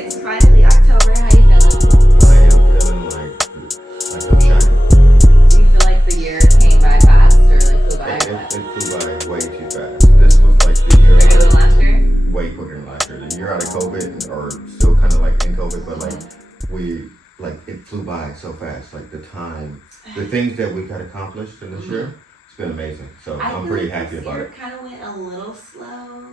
It's finally October. How you feeling? I am feeling like I'm shining. Do you feel like the year came by fast or like flew by? It flew by way too fast. This was like the year Quicker than last year? way quicker than last year. The year out of COVID, or still kind of like in COVID, but it flew by so fast. Like the time, the things that we got accomplished in this year, it's been amazing. So I'm pretty happy about it. This year kind of went a little slow.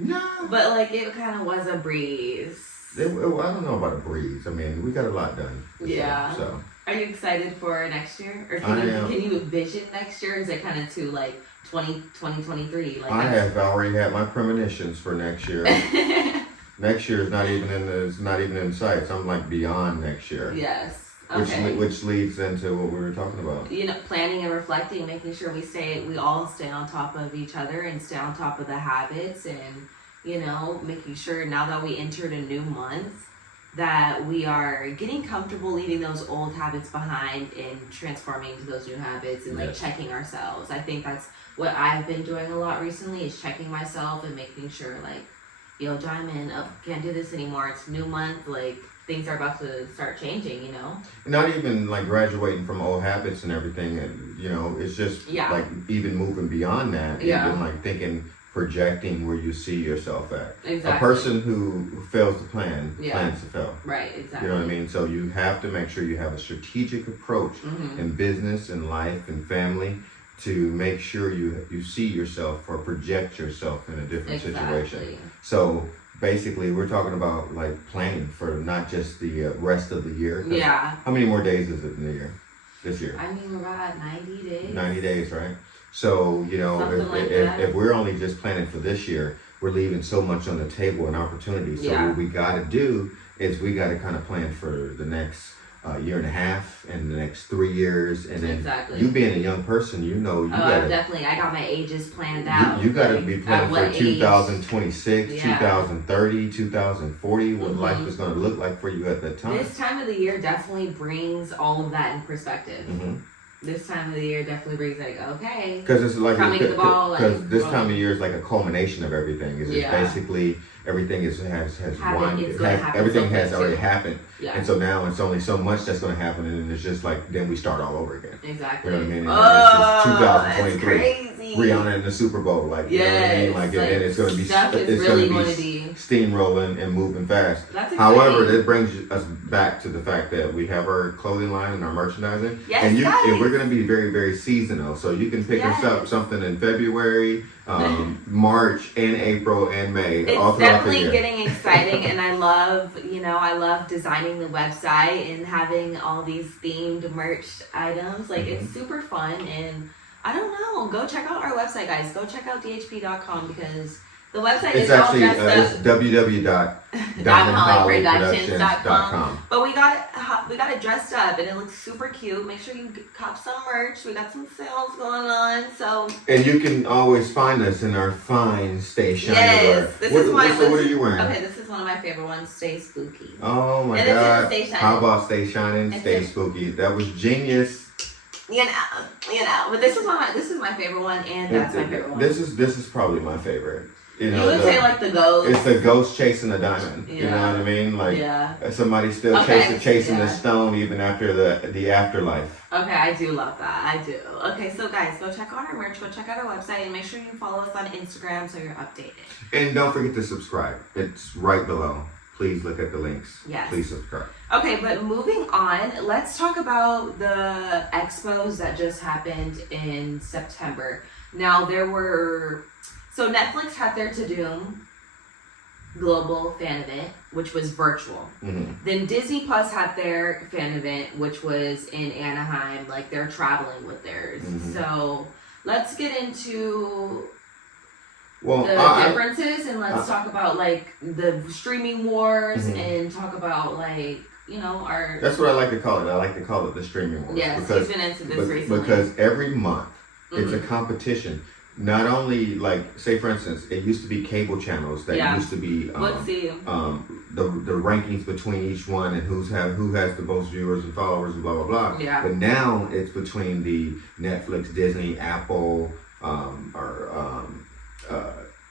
No. But like it kind of was a breeze. I don't know about a breeze. I mean, we got a lot done. Yeah. Year, so. Are you excited for next year? Or can you envision next year? Is it kind of too like 2023? Like I have already had my premonitions for next year. Next year is not even in sight. So I'm like beyond next year. Yes. Okay. Which leads into what we were talking about. You know, planning and reflecting, making sure we all stay on top of each other and stay on top of the habits, and you know, making sure now that we entered a new month that we are getting comfortable leaving those old habits behind and transforming into those new habits and like checking ourselves. I think that's what I've been doing a lot recently, is checking myself and making sure like, yo, Diamond, can't do this anymore. It's new month, like things are about to start changing, you know? Not even like graduating from old habits and everything, and you know, it's just like even moving beyond that, even like thinking, projecting where you see yourself at. Exactly. A person who fails to plan plans to fail. Right, exactly. You know what I mean? So you have to make sure you have a strategic approach in business and life and family to make sure you see yourself or project yourself in a different situation. So basically, we're talking about like planning for not just the rest of the year. Yeah. How many more days is it in the year? This year? I mean, we're about 90 days. 90 days, right? So, you know, if we're only just planning for this year, we're leaving so much on the table and opportunities. So what we got to do is we got to kind of plan for the next year and a half and the next 3 years. And then you being a young person, you know, you gotta, definitely. I got my ages planned out. You got to be planning for 2026, 2030, 2040, what life is going to look like for you at that time. This time of the year definitely brings all of that in perspective. This time of the year definitely brings like, okay, because it's like because this time of year is like a culmination of everything. It's basically everything has everything has already happened, and so now it's only so much that's going to happen, and it's just like then we start all over again. Exactly. You know what I mean? And it's 2023. Crazy. Rihanna in the Super Bowl, like you know what I mean? Like, and then it's going to be steamrolling and moving fast. However, that brings us back to the fact that we have our clothing line and our merchandising, and we're going to be very, very seasonal. So you can pick us up something in February, March, and April, and May. It's all throughout the definitely year. getting exciting, and I love designing the website and having all these themed merch items. Like it's super fun, and I don't know. Go check out our website, guys. Go check out dhp.com because the website is actually all dressed it's www.diamondhollyproductions.com. But we got it dressed up, and it looks super cute. Make sure you cop some merch. We got some sales going on, so. And you can always find us in our fine Stay Shiny wear. So what are you wearing? Okay, this is one of my favorite ones. Stay Spooky. Oh my God! How about Stay Shining, Stay Spooky? That was genius. You know, but this is my favorite one, and that's my favorite one. This is probably my favorite. You know, you would say like the ghost. It's the ghost chasing a diamond. You know what I mean? Like somebody still chasing the stone even after the afterlife. Okay, I do love that. I do. Okay, so guys, go check out our merch. Go check out our website, and make sure you follow us on Instagram so you're updated. And don't forget to subscribe. It's right below. Please look at the links. Yes. Please subscribe. Okay, but moving on, let's talk about the expos that just happened in September. Now, so Netflix had their To Doom global fan event, which was virtual. Then Disney Plus had their fan event, which was in Anaheim, like they're traveling with theirs. So let's get into the differences, and let's talk about like the streaming wars and talk about like, you know, our... That's what I like to call it. I like to call it the streaming wars. Yes, you've been into this recently. Because every month it's a competition. Not only like, say for instance, it used to be cable channels that used to be the rankings between each one and who has the most viewers and followers and blah blah blah. Yeah. But now it's between the Netflix, Disney, Apple,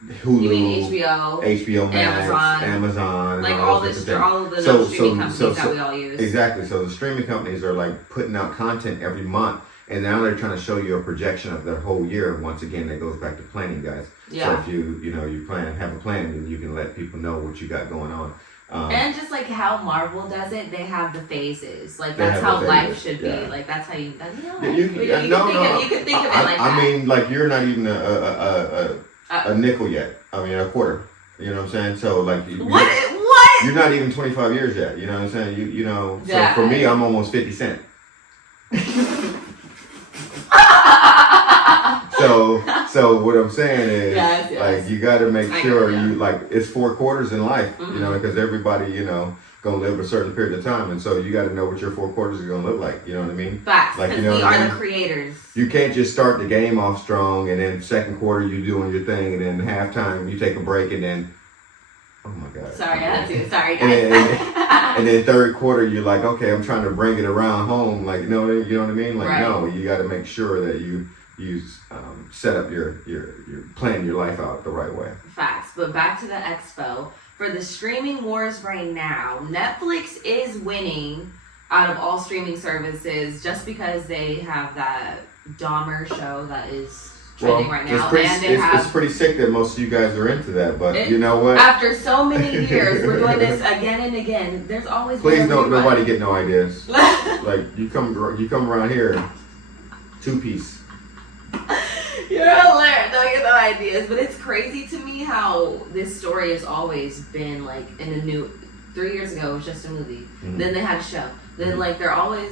Hulu, you mean HBO Max, Amazon, like and all of the streaming companies that we all use. Exactly. So the streaming companies are like putting out content every month, and now they're trying to show you a projection of their whole year. Once again, that goes back to planning, guys. Yeah. So if you have a plan, then you can let people know what you got going on. And just like how Marvel does it, they have the phases. Like that's how life should be. Yeah. Like that's how you. You can think of it like that. I mean, like you're not even a nickel yet. I mean, a quarter. You know what I'm saying? So like what? You're not even 25 years yet. You know what I'm saying? You know. So for me, I'm almost 50 cent. So what I'm saying is, like, you got to make sure you like it's 4 quarters in life, you know, because everybody, gonna live a certain period of time, and so you got to know what your 4 quarters are gonna look like. You know what I mean? Facts. Like, we are the creators. You can't just start the game off strong, and then second quarter you doing your thing, and then halftime you take a break, and then oh my god. Sorry, I had to. Sorry, guys. And then third quarter you're like, okay, I'm trying to bring it around home. Like, you know what I mean? Like, no, you got to make sure that you set up your plan your life out the right way. Facts. But back to the expo. For the streaming wars right now, Netflix is winning out of all streaming services just because they have that Dahmer show that is trending right now. It's pretty sick that most of you guys are into that, but you know what? After so many years, we're doing this again and again. There's always nobody get no ideas. Like you come around here, 2-piece. You're hilarious. Don't get no ideas, but it's crazy to me how this story has always been like in a new. 3 years ago, it was just a movie. Mm-hmm. Then they had a show. Then like they're always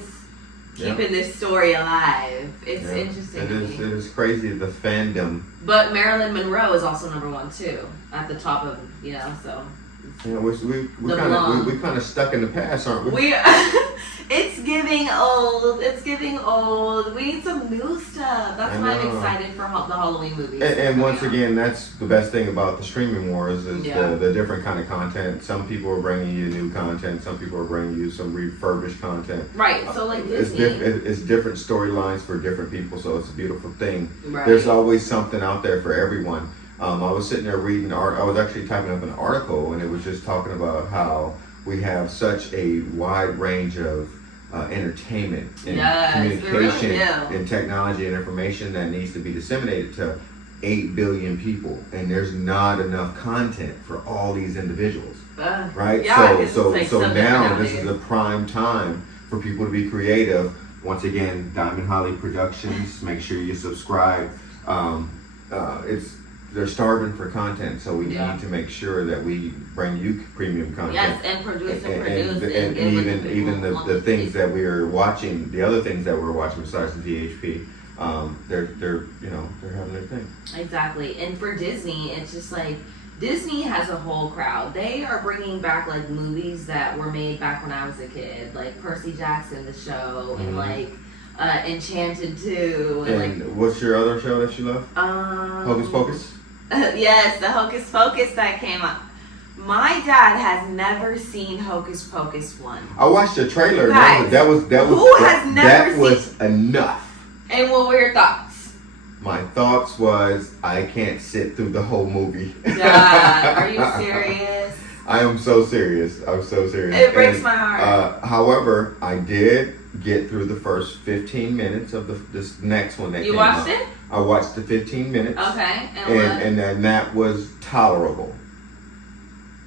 keeping this story alive. It's interesting. It is crazy the fandom. But Marilyn Monroe is also number 1 too, at the top of so. Yeah, we kind of stuck in the past, aren't we? It's getting old. We need some new stuff. That's why I'm excited for the Halloween movies. And once again, that's the best thing about the streaming wars is the different kind of content. Some people are bringing you new content. Some people are bringing you some refurbished content. Right. So like Disney. It's different storylines for different people. So it's a beautiful thing. Right. There's always something out there for everyone. I was sitting there reading I was actually typing up an article, and it was just talking about how we have such a wide range of entertainment and communication and technology and information that needs to be disseminated to 8 billion people, and there's not enough content for all these individuals, right? So now this is a prime time for people to be creative. Once again, Diamond Holly Productions. Make sure you subscribe. They're starving for content, so we need to make sure that we bring you premium content. Yes, and produce. And even the things that we are watching, the other things that we're watching besides the DHP, they're having their thing. Exactly, and for Disney, it's just like Disney has a whole crowd. They are bringing back like movies that were made back when I was a kid, like Percy Jackson the show, and like. Enchanted 2. And what's your other show that you love? Hocus Pocus? Yes, the Hocus Pocus that came up. My dad has never seen Hocus Pocus 1. I watched the trailer. Guys, that was enough. And what were your thoughts? My thoughts was I can't sit through the whole movie. Dad, are you serious? I am so serious. I'm so serious. It breaks my heart. However, I did get through the first 15 minutes of this next one that came out. You watched it? I watched the 15 minutes. Okay. And then that was tolerable.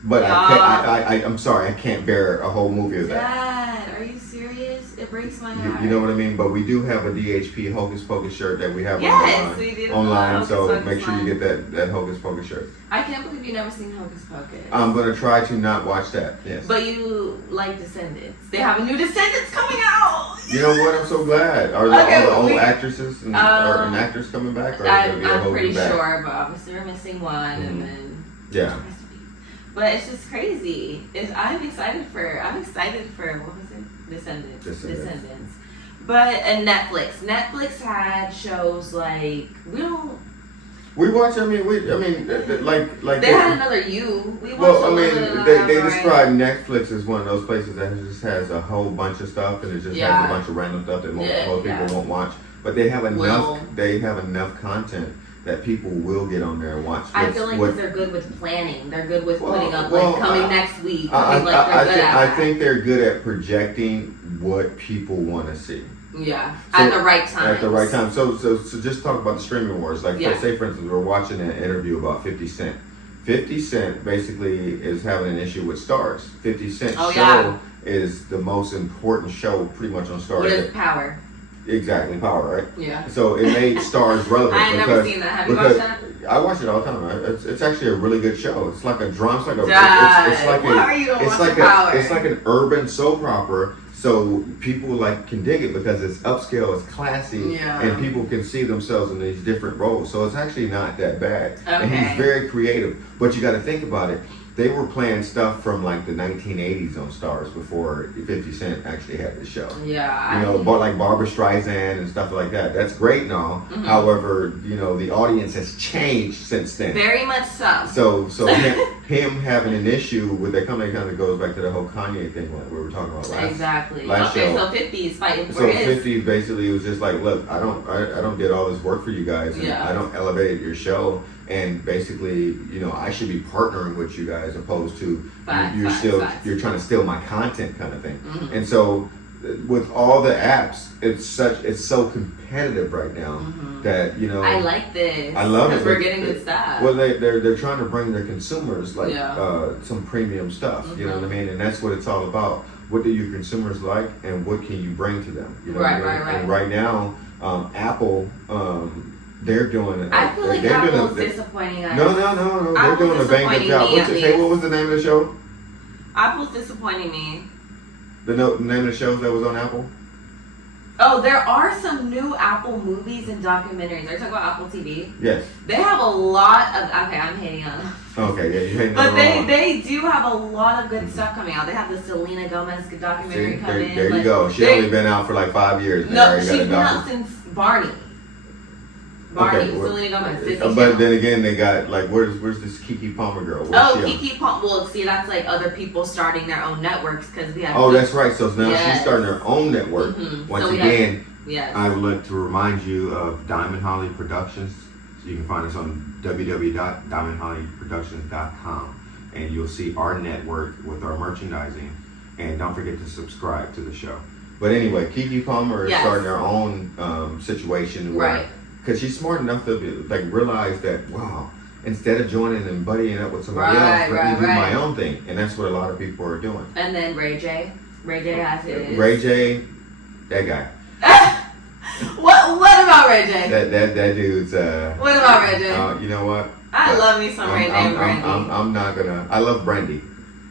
But I'm sorry, I can't bear a whole movie of that. Dad, are you serious? It breaks my heart. You know what I mean? But we do have a DHP Hocus Pocus shirt that we have we do. online. So make sure you get that Hocus Pocus shirt. I can't believe you've never seen Hocus Pocus. I'm going to try to not watch that, yes. But you like Descendants. They have a new Descendants coming out. You know what? I'm so glad. Are there all the old actresses and actors coming back? Or I'm pretty sure, but obviously we're missing one. And then... Yeah. But it's just crazy. I'm excited for what was it? Descendants. But and Netflix had shows like we watch. Like they had another You. We watched. Well, they describe Netflix as one of those places that just has a whole bunch of stuff, and it just has a bunch of random stuff that most people won't watch. But they have enough. They have enough content that people will get on there and watch. I feel like they're good with planning. They're good with putting up coming next week. I think they're good at projecting what people want to see. Yeah, at the right time. At the right time. So just talk about the streaming wars. Like, say for instance, we're watching an interview about 50 Cent. 50 Cent basically is having an issue with Stars. 50 Cent show is the most important show pretty much on Stars. With Power. Exactly, Power, right? Yeah. So it made Stars relevant. I ain't never seen that. Have you watched that? I watch it all the time. It's actually a really good show. It's like a drama. It's like an urban soap opera. So people can dig it because it's upscale, it's classy, and people can see themselves in these different roles. So it's actually not that bad. Okay. And he's very creative. But you got to think about it. They were playing stuff from like the 1980s on Stars before 50 Cent actually had the show. Yeah. Like Barbra Streisand and stuff like that. That's great and all. Mm-hmm. However, the audience has changed since then. Very much so. So him having an issue with that company kind of goes back to the whole Kanye thing like we were talking about last show. So 50 is fighting for So 50 basically was just like, look, I don't get all this work for you guys. And I don't elevate your show. And basically, I should be partnering with you guys opposed to you're trying to steal my content kind of thing. Mm-hmm. And so with all the apps, it's so competitive right now that I like this. I love it. We're getting good stuff. Well, they're trying to bring their consumers some premium stuff. Mm-hmm. You know what I mean? And that's what it's all about. What do your consumers like, and what can you bring to them? Right. And right now, Apple. They're doing. I feel like Apple's disappointing us. No. They're doing a bang up job. What was the name of the show? Apple's disappointing me. The name of the shows that was on Apple? Oh, there are some new Apple movies and documentaries. Are you talking about Apple TV? Yes. They have a lot of. Okay, I'm hating on them. Okay, yeah, you're hating on them. But they do have a lot of good stuff coming out. They have the Selena Gomez documentary coming. There you go. She's only been out for like 5 years. No, she's been out since Barney. Selena Gomez. But then again, they got where's this Keke Palmer girl? Keke Palmer. Well, see, that's like other people starting their own networks because we have. Oh, that's right. So now she's starting her own network. Mm-hmm. Once again, I would like to remind you of Diamond Holly Productions. So you can find us on www.diamondhollyproductions.com, and you'll see our network with our merchandising. And don't forget to subscribe to the show. But anyway, Keke Palmer is starting her own situation where. Because she's smart enough to realize that, wow, instead of joining and buddying up with somebody else, let me do my own thing. And that's what a lot of people are doing. And then Ray J. Ray J has his. Ray J, that guy. What about Ray J? That dude's. What about Ray J? You know what? I love me some Ray J and Brandy. I'm not gonna. I love Brandy.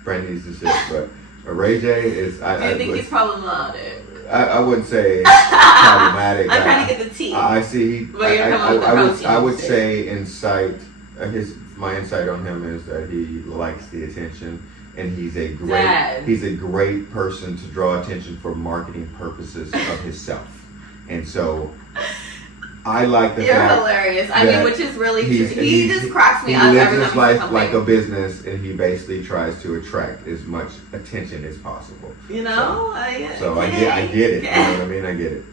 Brandy's the shit, but Ray J is. Do you think he's problematic? I wouldn't say problematic. I'm trying to get the tea. I see. But you're coming with the protein. I would say my insight on him is that he likes the attention, and he's a great person to draw attention for marketing purposes of himself. And so I like the fact you're hilarious. I mean, which is really true. He just cracks me up. He lives his life like a business, and he basically tries to attract as much attention as possible. I get it. You know what I mean? I get it.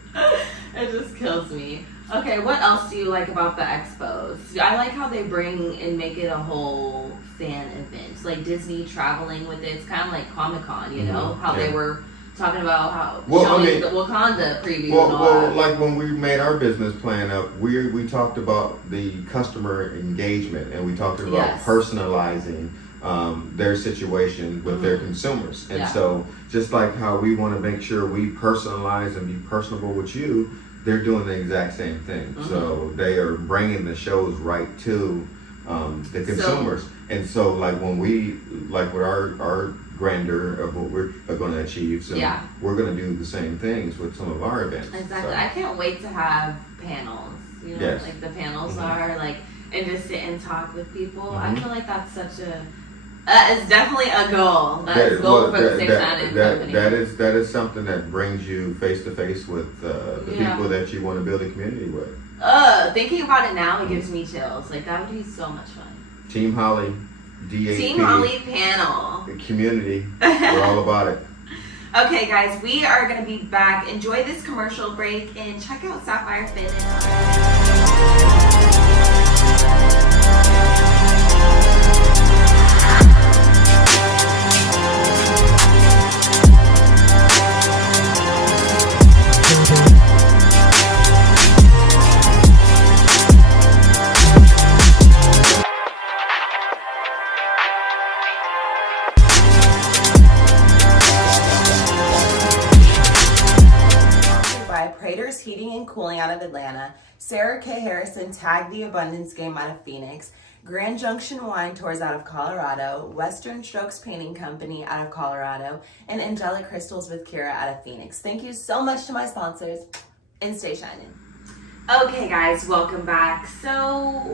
It just kills me. Okay, what else do you like about the expos? I like how they bring and make it a whole fan event. Like Disney traveling with it. It's kind of like Comic-Con, you know? How they were talking about how showing the Wakanda preview and all that. Like when we made our business plan up, we talked about the customer engagement, and we talked about personalizing their situation with their consumers. And so just like how we want to make sure we personalize and be personable with you, they're doing the exact same thing. So they are bringing the shows right to the consumers. And so like when we, like with our grandeur of what we're going to achieve, so we're going to do the same things with some of our events. Exactly. So I can't wait to have panels, like the panels are like, and just sit and talk with people. I feel like that's such a it's definitely a goal. That's a goal for the Shinin company. That is something that brings you face to face with the people that you want to build a community with. Thinking about it now, it gives me chills. Like that would be so much fun. Team Holly, DHP, Team Holly panel. The community. We're all about it. Okay, guys, we are going to be back. Enjoy this commercial break and check out Sapphire Fitness. Heating and Cooling out of Atlanta, Sarah K. Harrison tagged the Abundance Game out of Phoenix, Grand Junction Wine Tours out of Colorado, Western Strokes Painting Company out of Colorado, and Angelic Crystals with Kira out of Phoenix. Thank you so much to my sponsors, and stay shining. Okay guys, welcome back. So,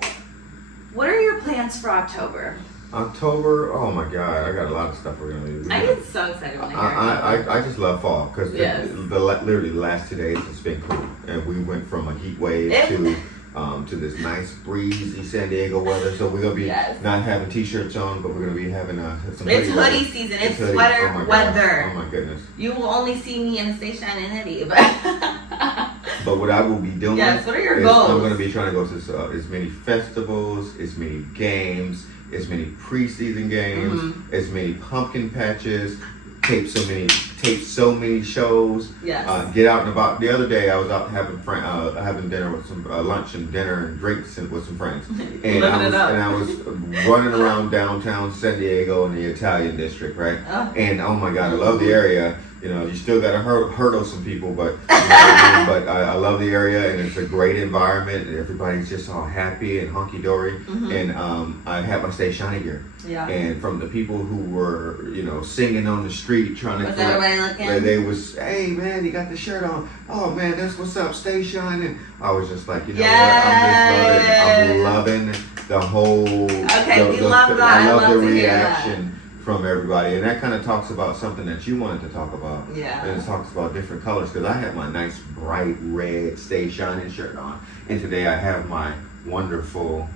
what are your plans for October? October, oh my God, I got a lot of stuff we're gonna do. I get so excited when I hear I just love fall because yes. literally the last 2 days it's been cool, and we went from a heat wave to this nice breezy San Diego weather. So we're gonna be not having t-shirts on, but we're gonna be having some. It's hoodie season. It's sweater weather. Oh my goodness! You will only see me in a Stay Shining hoodie, but what I will be doing. Yes. What are your goals? I'm gonna be trying to go to as many festivals, as many games, as many preseason games, as many pumpkin patches, tape so many shows. Yes. Get out and about. The other day I was out having dinner with some lunch and dinner and drinks with some friends, and I was running around downtown San Diego in the Italian district, right? Oh. And oh my God, I love the area. You know, you still got to hurdle some people, but you know what I mean? But I love the area, and it's a great environment, and everybody's just all happy and hunky dory. And I had my Stay Shiny gear. Yeah. And from the people who were, you know, singing on the street trying to was everybody looking? they was, hey man, you got the shirt on. Oh man, that's what's up, Stay Shining. I was just like, you know what? I'm loving the whole. Okay, we love that. I love the to reaction from everybody, and that kind of talks about something that you wanted to talk about. Yeah. And it talks about different colors, because I had my nice bright red Stay Shining shirt on, and today I have my wonderful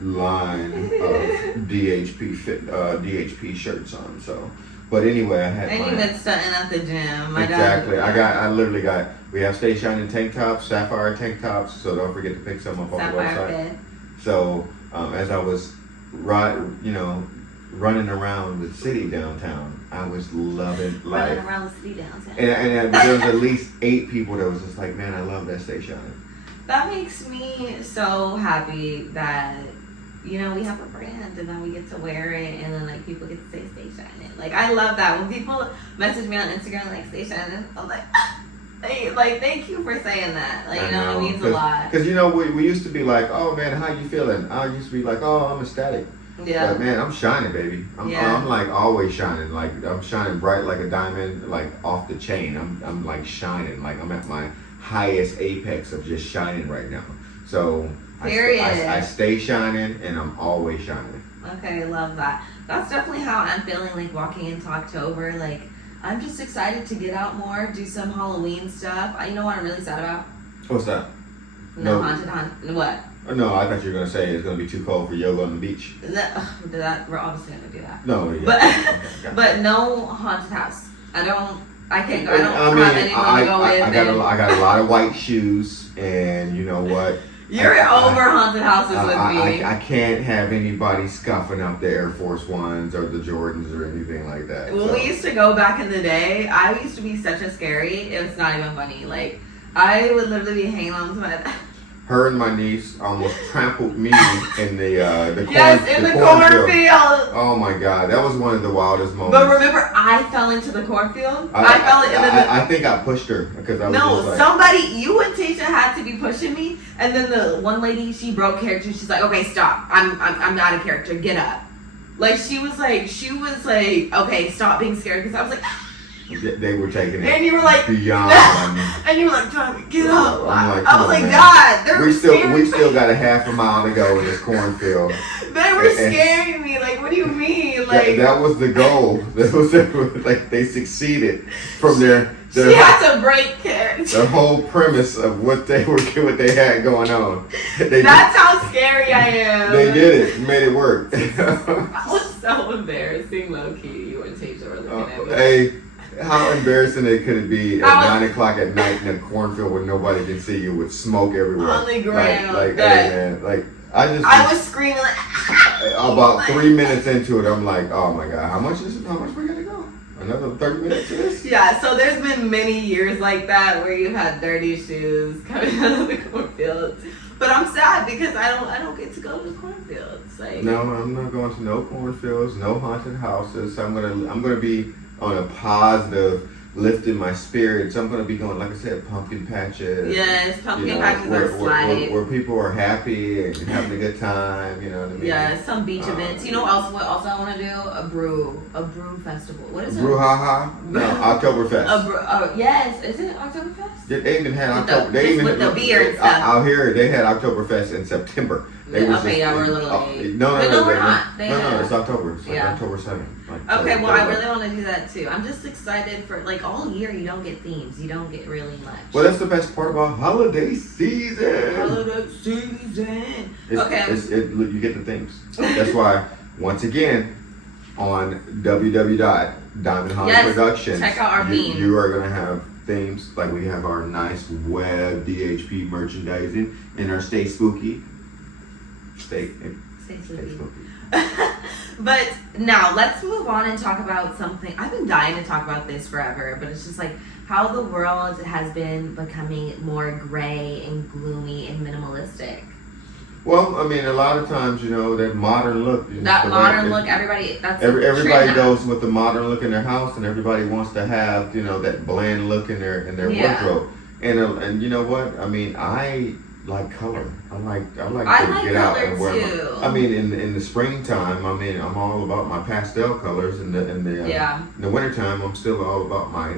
line of DHP shirts on. So, but anyway, I had. And you've been stunting at the gym. Exactly. I literally got. We have Stay Shining tank tops, Sapphire tank tops. So don't forget to pick some up on the website. Fit. So as I was running around the city downtown, I was loving life. Running around the city downtown. And there was at least 8 people that was just like, man, I love that Stay Shining. That makes me so happy that, you know, we have a brand and then we get to wear it, and then like people get to say Stay Shining. Like, I love that. When people message me on Instagram like Stay Shining, I'm like, thank you for saying that. Like, you know, it means a lot. Because, you know, we used to be like, oh man, how you feeling? I used to be like, oh, I'm ecstatic. Yeah. But man, I'm shining, baby. I'm like always shining. Like, I'm shining bright like a diamond, like off the chain. I'm like shining. Like, I'm at my highest apex of just shining right now. So I stay shining, and I'm always shining. Okay, I love that. That's definitely how I'm feeling, like walking into October. Like, I'm just excited to get out more, do some Halloween stuff. You know what I'm really sad about? What's that? Haunted. What? No, I thought you were gonna say it's gonna be too cold for yoga on the beach. We're obviously gonna do that. No, yeah. But no haunted house. I can't go. I don't have anyone to go with. I got a lot of white shoes, and you know what? You're over haunted houses with me. I can't have anybody scuffing up the Air Force Ones or the Jordans or anything like that. When we used to go back in the day, I used to be such a scary. It was not even funny. Like, I would literally be hanging on to my. Her and my niece almost trampled me in the cornfield. Oh my God, that was one of the wildest moments. But remember, I fell into the cornfield. I think I pushed her because I was just like, somebody, you and Tasha had to be pushing me, and then the one lady, she broke character. She's like, okay, stop. I'm not a character. Get up. Like, she was like, okay, stop being scared, because I was like. They were taking it, and you were like, beyond. And you were like, Tommy, get up. I was like, God, we still got a half a mile to go in this cornfield. They were scaring me. Like, what do you mean? Like, that was the goal. That was like they succeeded from their she had to break character. The whole premise of what they had going on. That's how scary I am. They did it. Made it work. That was so embarrassing, low key. You and Tasha were looking at me. Hey. How embarrassing could it be at 9 o'clock at night in a cornfield where nobody can see you with smoke everywhere? On the ground. Hey man, like I was screaming like. About 3 minutes into it, I'm like, oh my god, how much we gotta go? Another 30 minutes of this? Yeah, so there's been many years like that where you've had dirty shoes coming out of the cornfields. But I'm sad because I don't get to go to the cornfields. Like, no, I'm not going to no cornfields, no haunted houses. I'm gonna be on a positive, lifting my spirits. I'm gonna be going, like I said, pumpkin patches. Yes, pumpkin patches are slight. Where people are happy and having a good time. You know what I mean? Yeah, some beach events. You know what else I want to do? A brew festival. What is it? Brouhaha? No, Oktoberfest. Yes, is it Oktoberfest? They even had with the beer and stuff. Out here, they had Oktoberfest in September. We're a little late. No, we're not. It's October. It's like October 7th. Okay, well, I really want to do that too. I'm just excited for, like, all year you don't get themes. You don't get really much. Well, that's the best part about holiday season. You get the themes. That's why, once again, on www.diamondhollyproductions, check out our themes. You are going to have themes. Like, we have our nice web DHP merchandising and our Stay Spooky. Stay spooky. But now let's move on and talk about something. I've been dying to talk about this forever, but it's just like how the world has been becoming more gray and gloomy and minimalistic. Well, I mean, a lot of times, you know, that modern look. Everybody goes with the modern look in their house, and everybody wants to have, you know, that bland look in their wardrobe. And you know what? I mean, I like color. I like to get out and wear too. I mean, in the springtime, I mean, I'm all about my pastel colors. In the wintertime, I'm still all about my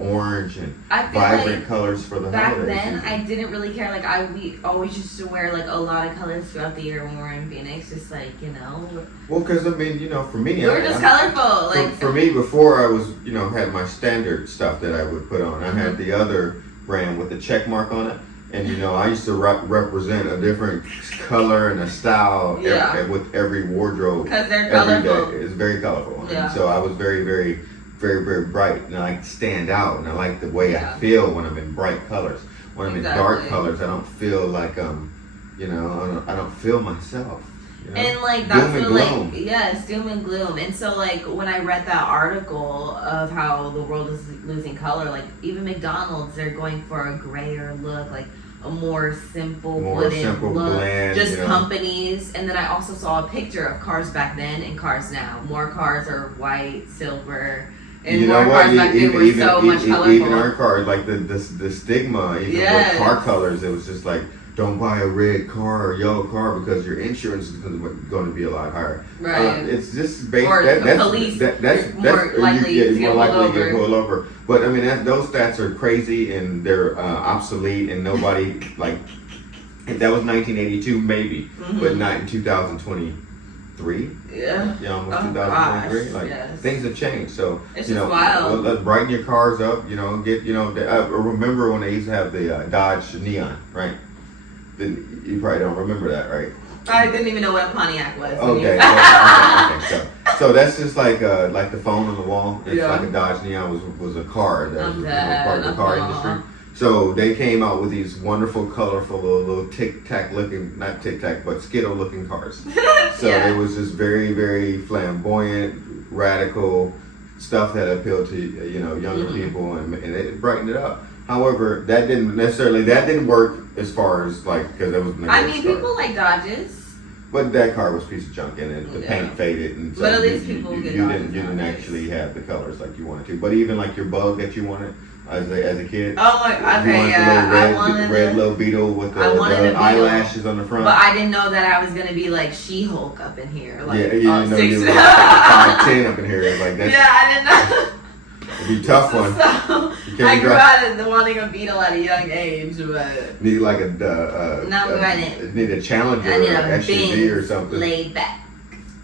orange and vibrant colors for the holidays. Back then, I didn't really care. Like we always used to wear like a lot of colors throughout the year when we were in Phoenix. Just like, you know. Well, because I mean, you know, for me, we were just colorful. Like for me, before I was, you know, had my standard stuff that I would put on. I had the other brand with the check mark on it. And, you know, I used to represent a different color and a style with every wardrobe. Because they're colorful. Day. It's very colorful. Yeah. And so I was very, very, very, very bright. And I like to stand out. And I like the way I feel when I'm in bright colors. When I'm in dark colors, I don't feel like I don't feel myself. You know? And like that's it's doom and gloom. And so like when I read that article of how the world is losing color, like even McDonald's, they're going for a grayer look, like a more simple look, bland, just companies. And then I also saw a picture of cars back then and cars now. More cars are white, silver, and more cars back then were so much colorful. Even our cars, like the stigma, with car colors, it was just like, don't buy a red car or yellow car because your insurance is going to be a lot higher. Right. It's just based. Or police. That's more likely to get pulled over. But I mean, those stats are crazy and they're obsolete, and nobody like. That was 1982, maybe, but not in 2023. Yeah. Yeah, almost 2023. Things have changed. So it's just wild. Let's brighten your cars up. You know, remember when they used to have the Dodge Neon, right? You probably don't remember that, right? I didn't even know what a Pontiac was. Okay. So that's just like the phone on the wall. It's like a Dodge Neon was a car that was part of the car industry. So they came out with these wonderful, colorful little tic-tac looking, not tic-tac, but Skittle looking cars. So it was just very, very flamboyant, radical stuff that appealed to younger people, and it brightened it up. However, that didn't work as far as because it was. People like Dodges. But that car was a piece of junk in it. The paint faded, and so but at least people get Dodges. You didn't actually have the colors like you wanted to. But even like your bug that you wanted as a kid. Oh my, okay, I wanted the red little beetle with the eyelashes on the front. But I didn't know that I was gonna be like She-Hulk up in here. You didn't know you were 5'10" up in here. Like that. Yeah, I didn't know. It'd be a tough one. So I grew out of wanting a beetle at a young age, but need like a need a Challenger I need or SUV or something. Laid back.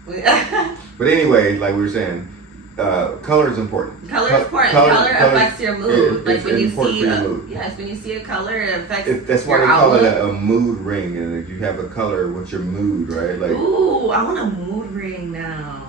But anyway, like we were saying, color is important. Color is important. Color affects your mood. It's when you see when you see a color, it affects. That's why they call it a mood ring, and if you have a color, what's your mood, right? Like, ooh, I want a mood ring now.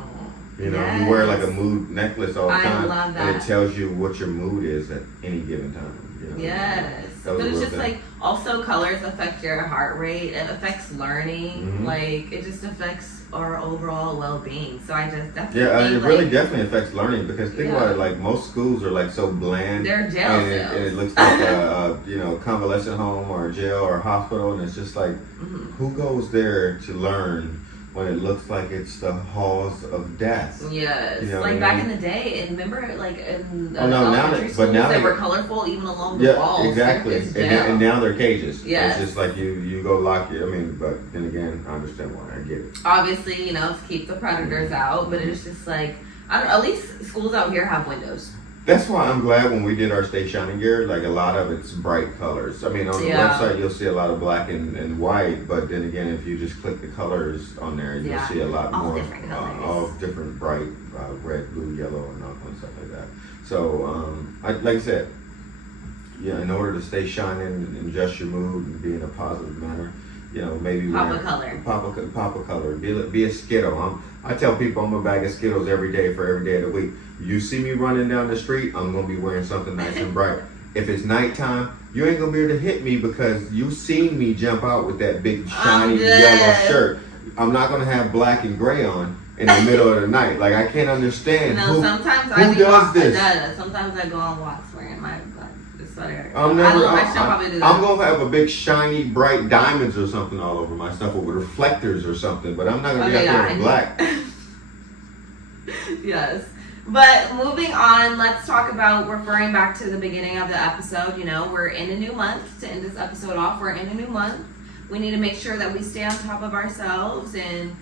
You know, Yes. you wear like a mood necklace all the time. I love that. And it tells you what your mood is at any given time. You know? Yes. That was But a it's real just thing. like, also colors affect your heart rate. It affects learning. Mhm. Like, it just affects our overall well-being. So I just definitely Yeah, think, it really definitely affects learning because think Yeah. about it, like most schools are like so bland. they're jail And it cells. looks like a convalescent home or a jail or a hospital, and it's just like, Mhm. who goes there to learn when it looks like it's the halls of death? Yes, You know what like I back mean? in the day, and remember, like in the Oh, no, now elementary they- but schools, now they they- were colorful even along the Yeah, walls. exactly. It's And, jail. and now they're cages. Yes. It's just like you go lock it. I mean, but then again, I understand why. I get it. Obviously, you know, to keep the predators out, but it's just like, I don't know, at least schools out here have windows. That's why I'm glad when we did our Stay Shining gear, like a lot of it's bright colors. I mean, on the Yeah. website you'll see a lot of black and white, but then again, if you just click the colors on there, you'll Yeah. see a lot All more, different colors. all different bright, red, blue, yellow, and all kinds of stuff like that. So, like I said, yeah, in order to stay shining and adjust your mood and be in a positive manner, you know, maybe Pop a wear- color. pop a color. Be a Skittle. I tell people I'm a bag of Skittles every day for every day of the week. You see me running down the street, I'm gonna be wearing something nice and bright. If it's nighttime, you ain't gonna be able to hit me because you seen me jump out with that big shiny good. yellow shirt. I'm not gonna have black and gray on in the middle of the night. Like I can't understand No, who sometimes who I be does this? Sometimes I go on walks wearing my sweater. I'm never. I don't know, I should probably do that. I'm gonna have a big shiny bright diamonds or something all over my stuff, or with reflectors or something. But I'm not gonna be out there in black. Yes. But moving on, let's talk about referring back to the beginning of the episode. You know, we're in a new month. To end this episode off, we're in a new month. We need to make sure that we stay on top of ourselves and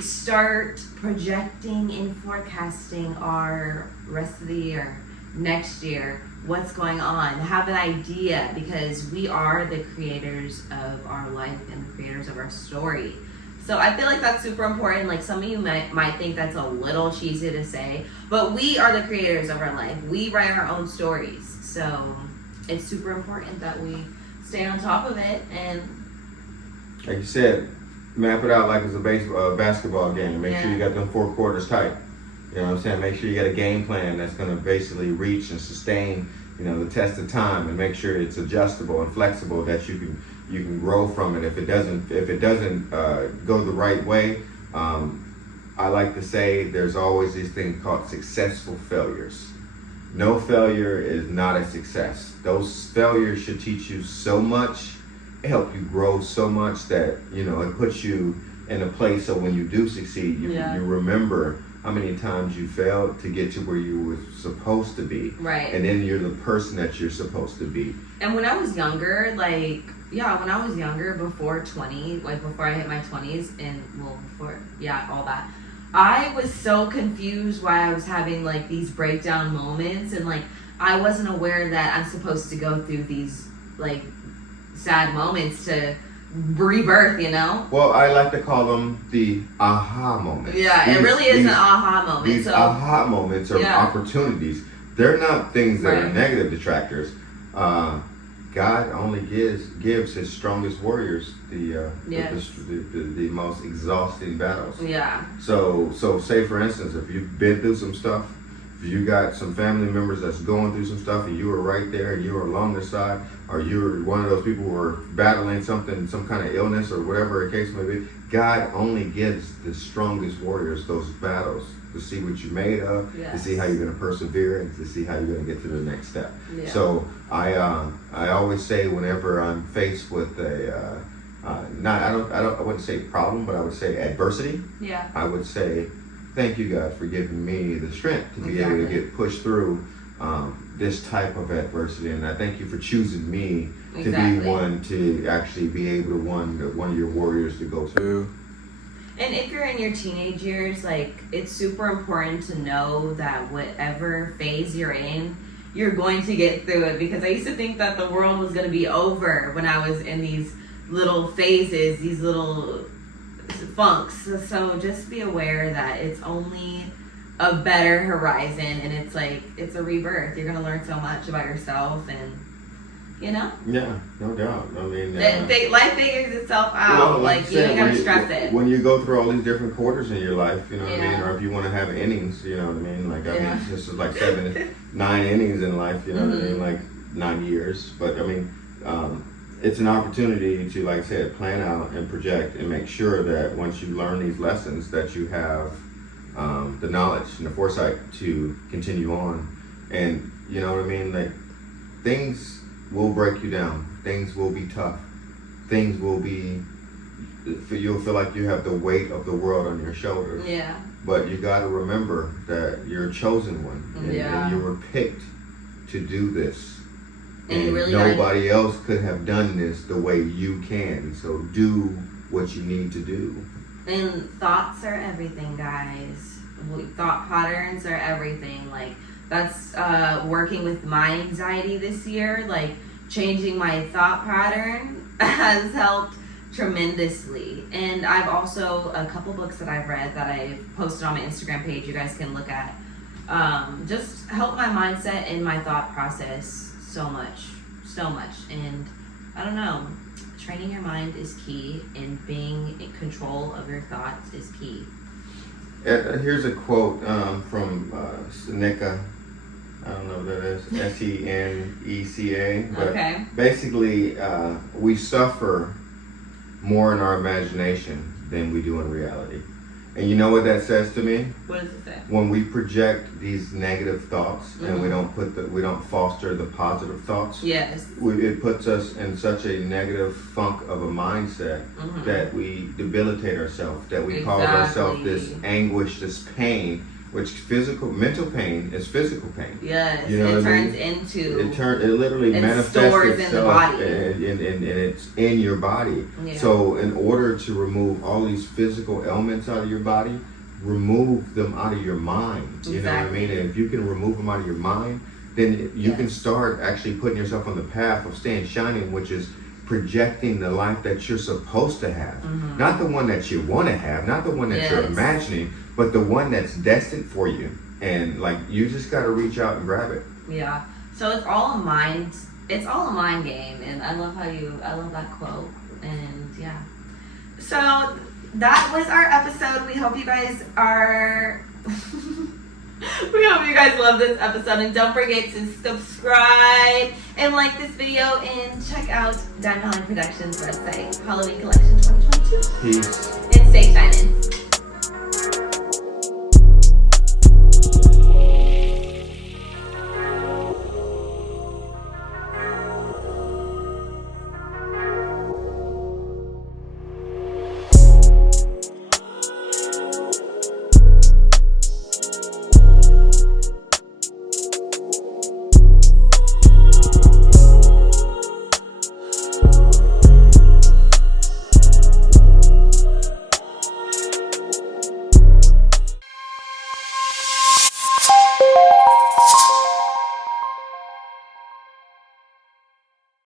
start projecting and forecasting our rest of the year, next year, what's going on. Have an idea because we are the creators of our life and the creators of our story. So I feel like that's super important. Like some of you might think that's a little cheesy to say, but we are the creators of our life. We write our own stories. So it's super important that we stay on top of it. And Like you said, map it out like it's a basketball game. Make sure Yeah. you got them 4 quarters tight. You know what I'm saying? Make sure you got a game plan that's going to basically reach and sustain, you know, the test of time, and make sure it's adjustable and flexible, that you can grow from it. If it doesn't go the right way, I like to say there's always these things called successful failures. No failure is not a success. Those failures should teach you so much, help you grow so much that, you know, it puts you in a place so when you do succeed, you remember how many times you failed to get to where you were supposed to be. right. And then you're the person that you're supposed to be. And when I was younger, before 20, like before I hit my 20s, and all that, I was so confused why I was having like these breakdown moments, and like I wasn't aware that I'm supposed to go through these like sad moments to rebirth, you know? Well, I like to call them the aha moments. Yeah, it really is an aha moment. These So aha moments are opportunities. They're not things that are Right. negative detractors. God only gives his strongest warriors the most exhausting battles. yeah. So say for instance, if you've been through some stuff, if you got some family members that's going through some stuff, and you were right there, and you were along their side, or you were one of those people who were battling something, some kind of illness or whatever the case may be, God only gives the strongest warriors those battles to see what you're made of, to Yes. see how you're going to persevere, and to see how you're going to get to the next step. Yeah. So I always say whenever I'm faced with a I wouldn't say problem, but I would say adversity. Yeah. I would say, thank you, God, for giving me the strength to be able to Exactly. get pushed through this type of adversity, and I thank you for choosing me to Exactly. be one to actually be able to one of your warriors to go to. And if you're in your teenage years, like, it's super important to know that whatever phase you're in, you're going to get through it. Because I used to think that the world was going to be over when I was in these little phases, these little funks. So just be aware that it's only a better horizon, and it's like, it's a rebirth. You're going to learn so much about yourself, and You know? Yeah, no doubt. I mean, life figures itself out. Like, you ain't gotta stress it. When you go through all these different quarters in your life, you know what I mean? Yeah. Or if you want to have innings, you know what I mean? Like, I mean, this is like 9 innings in life, you know what I mean? Like 9 years. But, I mean, it's an opportunity to, like I said, plan out and project and make sure that once you learn these lessons that you have the knowledge and the foresight to continue on. And, you know what I mean? Like, things will break you down. Things will be tough. Things will be, you'll feel like you have the weight of the world on your shoulders. Yeah. But you got to remember that you're a chosen one. And you were picked to do this. And really nobody else could have done this the way you can. So do what you need to do. And thoughts are everything, guys. Thought patterns are everything. Like, that's working with my anxiety this year. Like, changing my thought pattern has helped tremendously. And I've also, a couple books that I've read that I've posted on my Instagram page, you guys can look at, just help my mindset and my thought process so much. And I don't know, training your mind is key, and being in control of your thoughts is key. Here's a quote from Seneca. I don't know what that is. Seneca. But okay. Basically, we suffer more in our imagination than we do in reality. And you know what that says to me? What does it say? When we project these negative thoughts and we don't foster the positive thoughts. Yes. It puts us in such a negative funk of a mindset that we debilitate ourselves, that we cause ourselves this anguish, this pain, which mental pain is physical pain. Yes, you know it turns into. It literally manifests stores itself in the body. and it's in your body. Yeah. So in order to remove all these physical ailments out of your body, remove them out of your mind. You know what I mean? And if you can remove them out of your mind, then you can start actually putting yourself on the path of staying shining, which is projecting the life that you're supposed to have. Not the one that you want to have, not the one that you're imagining, but the one that's destined for you. And like, you just got to reach out and grab it. Yeah. So it's all a mind game. And I love that quote. And yeah. So that was our episode. We hope you guys love this episode, and don't forget to subscribe and like this video, and check out Diamond Holly Productions website, Halloween Collection 2022. Peace. And stay shining.